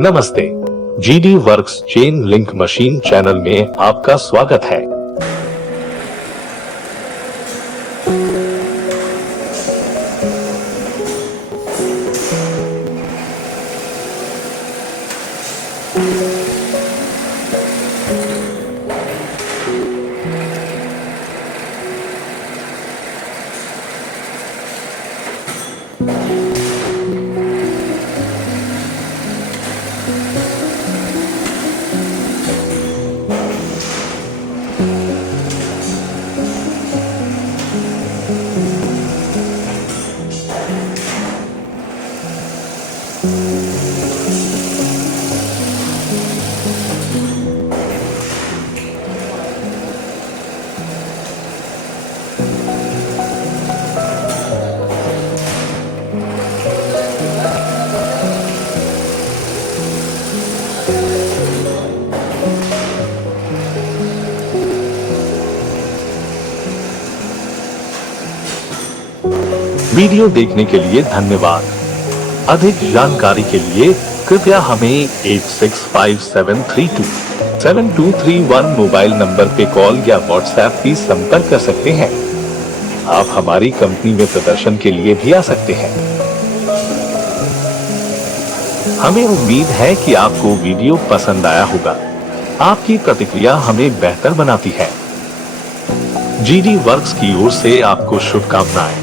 नमस्ते, GD works chain link machine channel में आपका स्वागत है। वीडियो देखने के लिए धन्यवाद। अधिक जानकारी के लिए कृपया हमें 8657327231 मोबाइल नंबर पे कॉल या व्हाट्सएप भी संपर्क कर सकते हैं। आप हमारी कंपनी में प्रदर्शन के लिए भी आ सकते हैं। हमें उम्मीद है कि आपको वीडियो पसंद आया होगा। आपकी प्रतिक्रिया हमें बेहतर बनाती है। जीडी वर्क्स की ओर से आपको शुभकामनाएं।